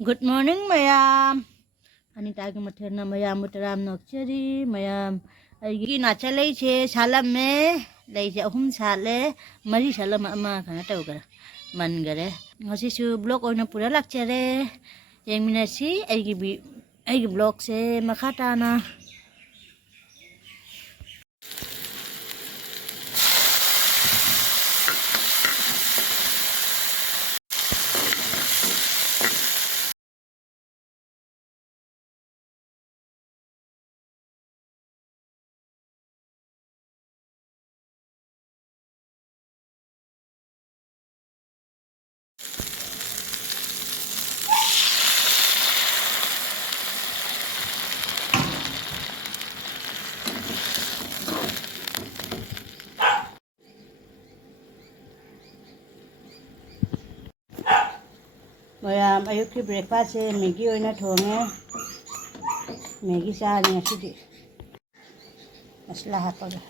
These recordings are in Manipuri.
Good morning, mayam. Ani tagi materna mayam mutaram nokchari mayam. Aigi nacha lay che salam me lay che ahum sale mari salam ama kana tau kara man gare. Ngasi su blog oina pura lakchare. Yang minasi aigi blog se makata na. Mayam ayuk ki breakfast se Maggi oina thonge. Maggi sa ni ngasi masla hapaga.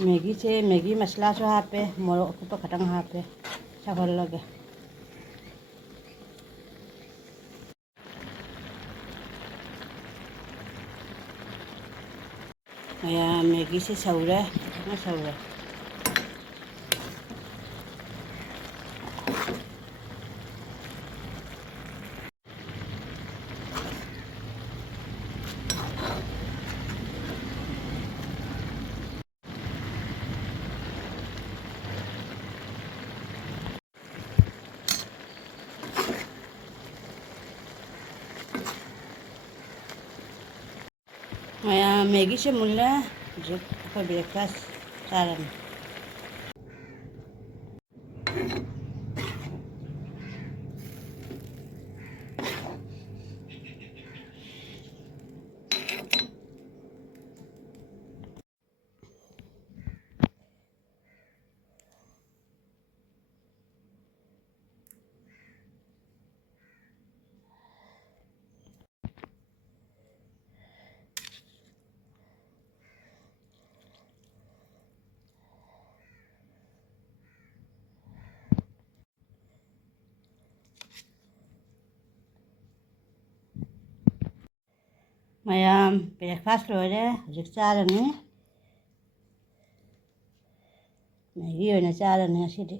Maggi se Maggi masla so hape morok ko kadang hape sabol lage. Mayam Maggi se saura kadang saura. Mayam Maggi se mulla juk apa breakfast saran. Mayam breakfast lore juk saran ni. Maggi oina saran ni asidi.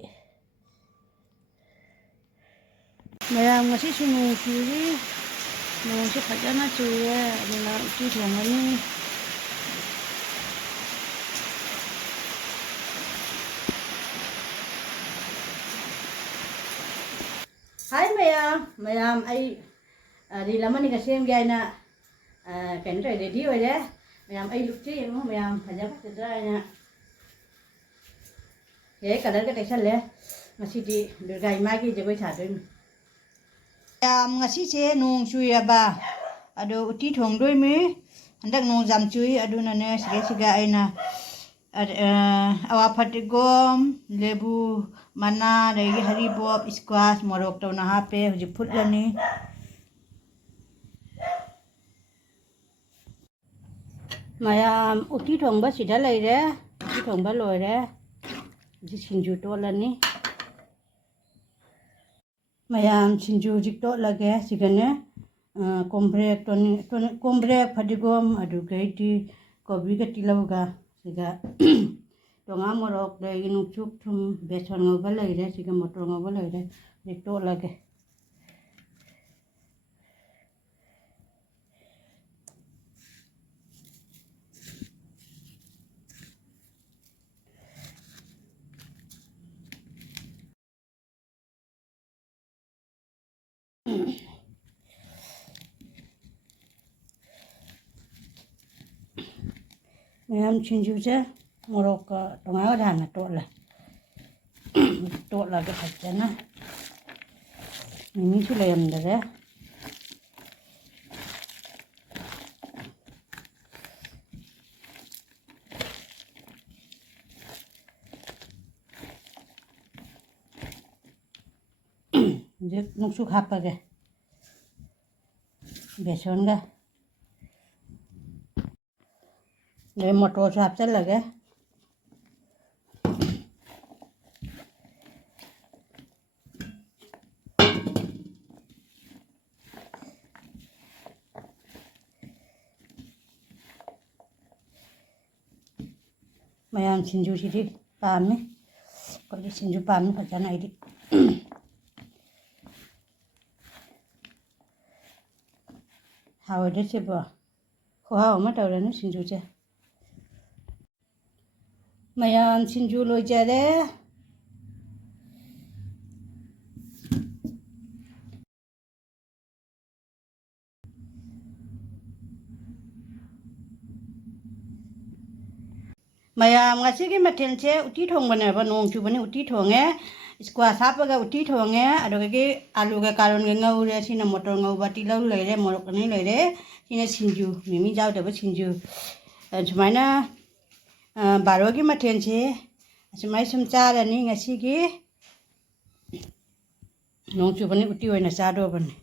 Mayam ngasi sunu kiri nung se khajana chuye adina uti thongani. Hai mayam ai di laman ni kasem gaya na kan ready oye. Mayam ai lukti mo mayam haja pa tedra ye kadar ka teksan le ngasi di durgai magi jegoi thadoi. Mayam ngasi se nung chuya ba ado uti thong doi mi handak nung jam chui aduna ne siga aina awa patigom lebu mana lagi haribop squash morok to na hape huji phutlani. Mayam uti thong ba sida lai re uti thong ba loi re ji sinju to lani. Mayam sinju jik to lage sigane kombrek patigom adu gaiti kobi ka tilauga siga tonga morok lagi nung chuk thum beson ngoba lai re siga motor ngoba lai re jik to lage. Mayam sinju je morok tonga dah na to lage hajana. Ini sudah yang dah. ꯍꯧꯖꯤꯛ ꯅꯨꯡꯁꯨꯛ ꯍꯥꯞꯄꯒꯦ ꯕꯦꯁꯣꯟꯒ ꯑꯗꯩ ꯃꯣꯇꯣꯔꯁꯨ ꯍꯥꯞꯆꯤꯜꯂꯒꯦ ꯃꯌꯥꯝ ꯁꯤꯡꯖꯨꯁꯤꯗꯤ ꯄꯥꯝꯃꯤ ꯑꯩꯈꯣꯏꯗꯤ ꯁꯤꯡꯖꯨ ꯄꯥꯝꯃꯤ ꯐꯖꯅ ꯑꯩꯗꯤ ꯍꯥꯎꯔꯣꯏꯗ꯭ꯔ ꯁꯤꯕꯣ ꯈꯨꯍꯥꯎ ꯑꯃ ꯇꯧꯔꯅꯤ ꯁꯤꯡꯖꯨꯁꯦ ꯃꯌꯥꯝ ꯁꯤꯡꯖꯨ ꯂꯣꯏꯖꯔꯦ ꯃꯌꯥꯝ ꯉꯁꯤꯒꯤ ꯃꯊꯦꯜꯁꯦ ꯎꯇꯤ ꯊꯣꯡꯕꯅꯦꯕ ꯅꯣꯡ ꯆꯨꯕꯅꯤ ꯎꯇꯤ ꯊꯣꯡꯉꯦ ꯏꯁꯀ꯭ꯋꯥꯁ ꯍꯥꯞꯄꯒ ꯎꯇꯤ ꯊꯣꯡꯉꯦ ꯑꯗꯨꯗꯒꯤ ꯑꯥꯂꯨꯒ ꯀꯥꯔꯣꯟꯒ ꯉꯧꯔꯦ ꯁꯤꯅ ꯃꯣꯇꯣꯔ ꯉꯧꯕ ꯇꯤꯜꯍꯧ ꯂꯩꯔꯦ ꯃꯣꯔꯣꯛ ꯑꯅꯤ ꯂꯩꯔꯦ ꯁꯤꯅ ꯁꯤꯡꯖꯨ ꯃꯤꯃꯤ ꯌꯥꯎꯗꯕ ꯁꯤꯡꯖꯨ ꯁꯨꯃꯥꯏꯅ ꯕꯥꯔꯣꯒꯤ ꯃꯊꯦꯜꯁꯦ ꯑꯁꯨꯃꯥꯏꯅ ꯁꯨꯝ ꯆꯥꯔꯅꯤ ꯉꯁꯤꯒꯤ ꯅꯣꯡ ꯆꯨꯕꯅꯤ ꯎꯇꯤ ꯑꯣꯏꯅ ꯆꯥꯗꯧꯕꯅꯤ